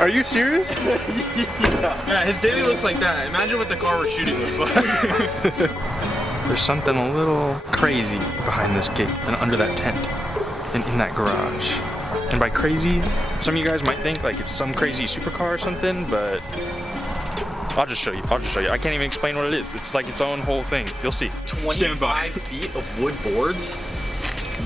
Are you serious? Yeah, his daily looks like that. Imagine what the car we're shooting looks like. There's something a little crazy behind this gate and under that tent and in that garage. And by crazy, some of you guys might think like it's some crazy supercar or something, but I'll just show you. I can't even explain what it is. It's like its own whole thing. You'll see. 25 feet of wood boards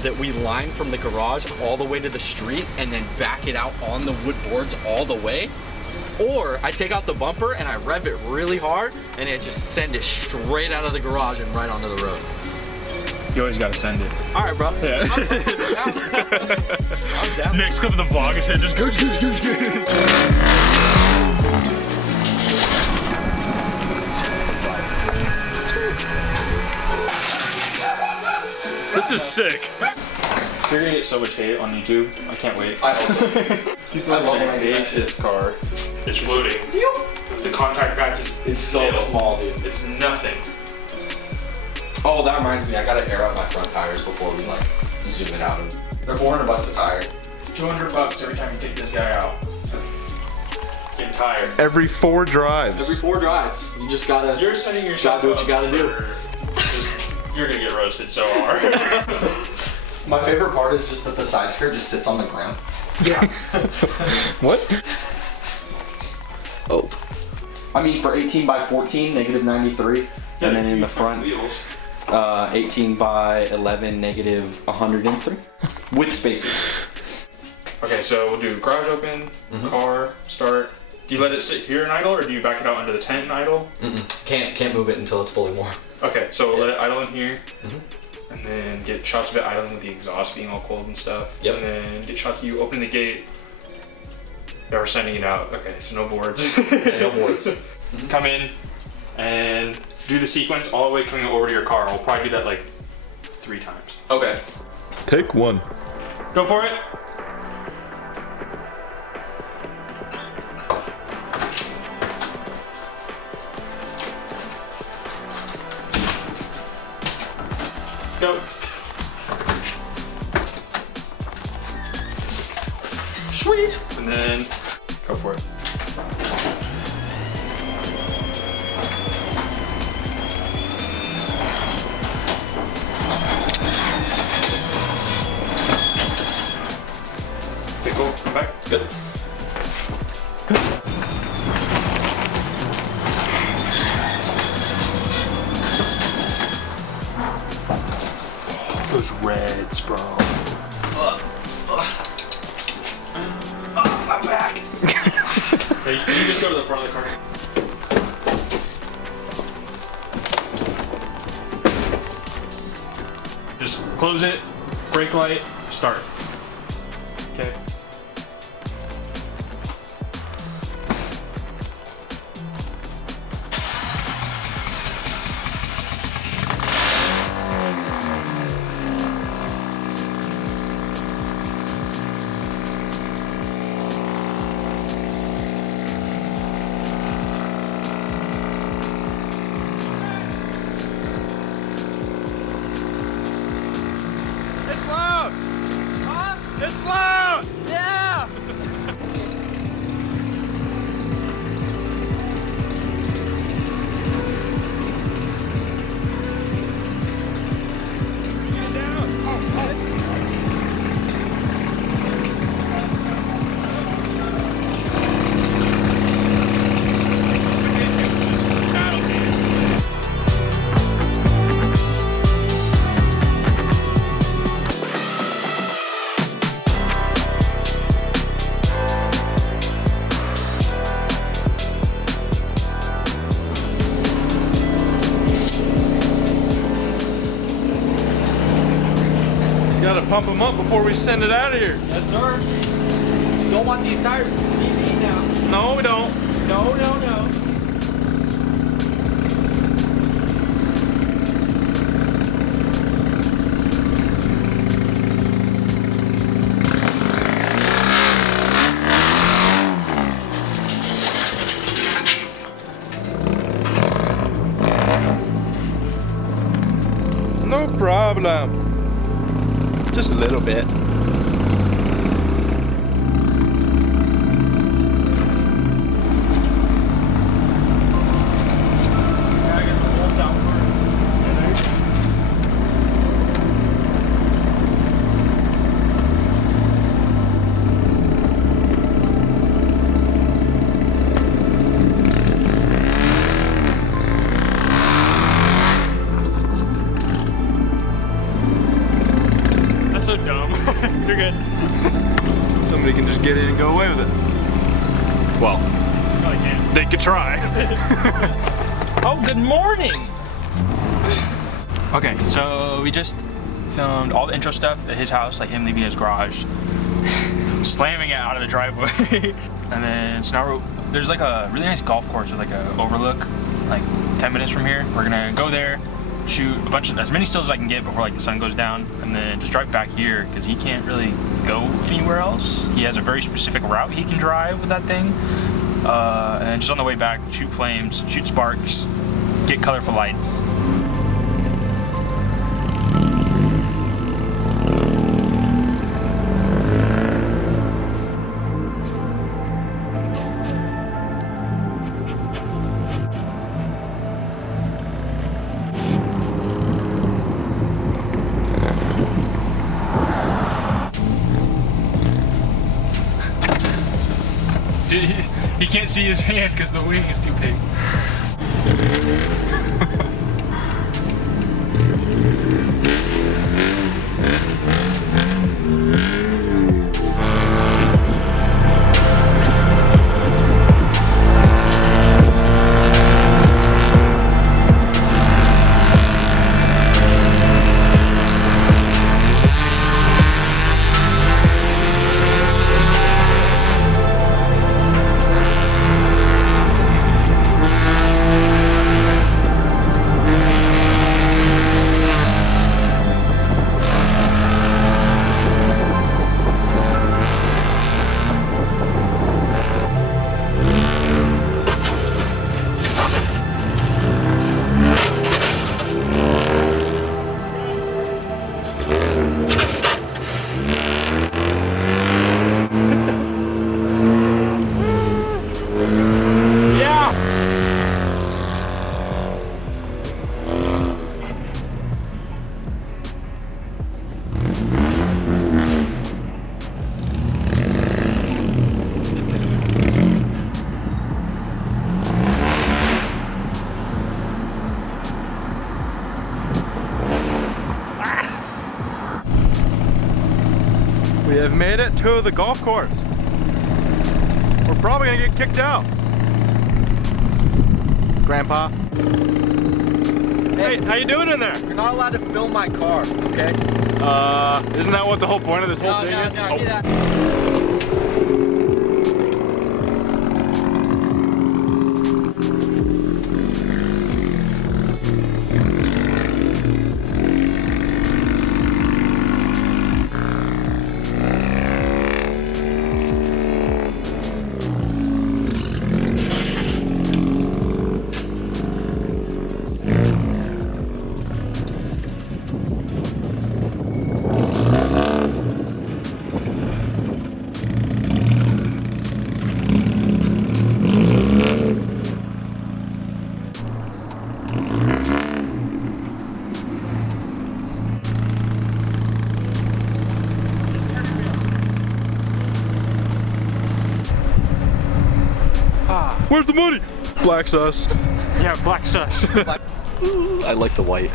that we line from the garage all the way to the street and then back it out on the wood boards all the way. Or I take out the bumper and I rev it really hard and it just send it straight out of the garage and right onto the road. You always gotta send it. All right, bro. Yeah. I'm down. Next clip of the vlog is just gooch. This is sick. You're gonna get so much hate on YouTube. I can't wait. I love when I hate this car. It's floating. The contact patch is It's so small, dude. It's nothing. Oh, that reminds me. I gotta air out my front tires before we like zoom it out. They're $400 a tire. $200 every time you take this guy out. Entire. Every 4 drives. Every 4 drives. You just gotta. You're setting yourself do what you gotta do. You're gonna get roasted so hard. My favorite part is just that the side skirt just sits on the ground. Yeah. What? Oh. I mean, for 18 by 14, negative 93. And then in the front, 18 by 11, negative 103. With spacers. Okay, so we'll do garage open, car, start. Do you let it sit here and idle, or do you back it out under the tent and idle? Can't move it until it's fully warm. Okay, so we'll let it idle in here, and then get shots of it idling with the exhaust being all cold and stuff. Yep. And then get shots of you opening the gate. Yeah, we're sending it out. Okay, so no boards. Yeah, no boards. Come in and do the sequence all the way coming over to your car. We'll probably do that like 3 times. Okay. Take 1. Go for it. Go. Sweet. And then go for it. Okay, cool. Come back. Good. Those reds, bro. My back. Hey, you just go to the front of the car. Just close it, brake light, start. Okay. It's loud! It's loud! Yeah. Gotta pump them up before we send it out of here. Yes, sir. Don't want these tires to be beat now. No, we don't. No, no, no. No problem. Just a little bit. go away with it. Well, No, they can't. they could try. Oh, good morning! Okay, so we just filmed all the intro stuff at his house, like him leaving his garage, slamming it out of the driveway. And then, so now there's like a really nice golf course with like a overlook, like 10 minutes from here. We're gonna go there, shoot a bunch of, as many stills as I can get before like the sun goes down, and then just drive back here because he can't really go anywhere else. He has a very specific route he can drive with that thing. And then just on the way back, shoot flames, shoot sparks, get colorful lights. He can't see his hand because the wing is too big. We have made it to the golf course. We're probably gonna get kicked out. Grandpa. Hey, how you doing in there? You're not allowed to film my car, okay? Isn't that what the whole point of this whole thing is? get that. Where's the money? Black sus. Yeah, black sus. I like the white.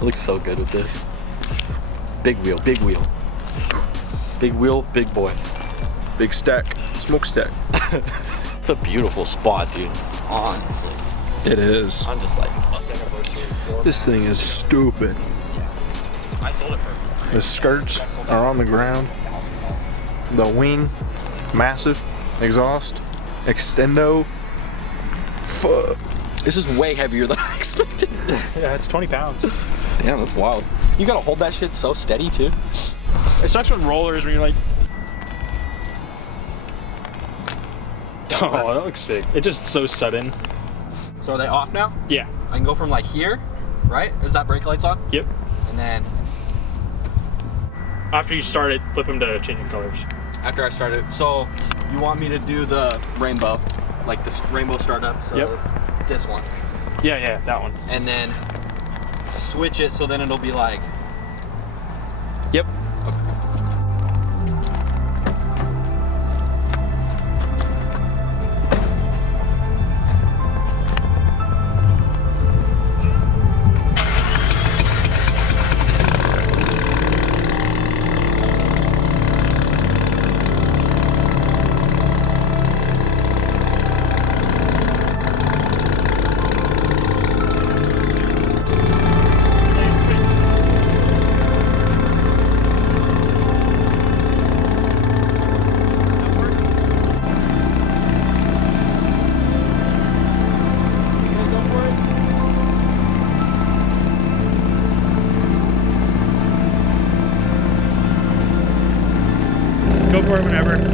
It looks so good with this. Big wheel, big wheel. Big wheel, big boy. Big stack. Smokestack. It's a beautiful spot, dude. Honestly. It is. I'm just like, This thing is stupid. I sold it for. The skirts are on the ground. The wing, massive. Exhaust, extendo. Fuck. This is way heavier than I expected. Yeah, it's 20 pounds. Damn, that's wild. You gotta hold that shit so steady too. It sucks with rollers when you're like, oh, that looks sick. It's just so sudden. So are they off now? Yeah. I can go from like here, right? Is that brake lights on? Yep. And then After you start it, flip them to changing colors. after I started, so you want me to do the rainbow, like this rainbow startup, so Yep. this one. Yeah, that one. And then switch it so then it'll be like, Yep. apartment ever.